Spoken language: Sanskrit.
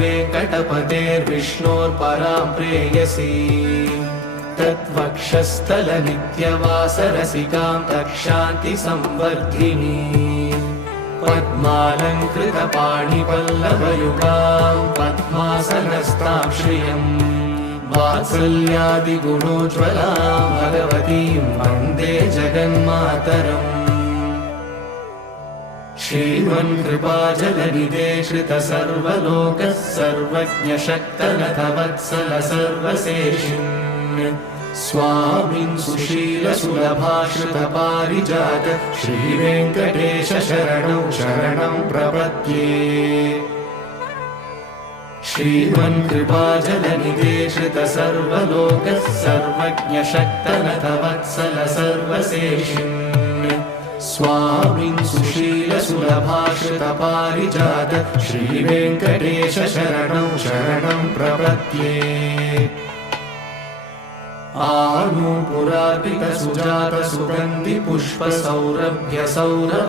वेङ्कटपतेर्विष्णोर्परां प्रेयसी तत्वक्षस्थलनित्यवासरसिकां तक्षान्तिसंवर्धिनी पद्मालङ्कृतपाणिपल्लवयुगां पद्मासनस्तां श्रियम् वात्सल्यादिगुणोज्ज्वलां भगवतीं वन्दे जगन्मातरम् श्रीमन्कृपाजलनिधे श्रितसर्वलोकः सर्वज्ञशक्तनतवत्सल सर्वशेषिन् स्वामिन् सुशीलसुलभाश्रितपारिजात श्रीवेङ्कटेश शरणं शरणं प्रपद्ये श्रीमन्कृपाजलनिधे श्रितसर्वलोकः सर्वज्ञशक्तनतवत्सल सर्वशेषिन् स्वामिन् सुशीलसुलभाश्रितपारिजात श्रीवेङ्कटेश शरणं शरणं प्रपद्ये आनूपुरार्पितसुजातसुगन्धिपुष्पसौरभ्यसौरभ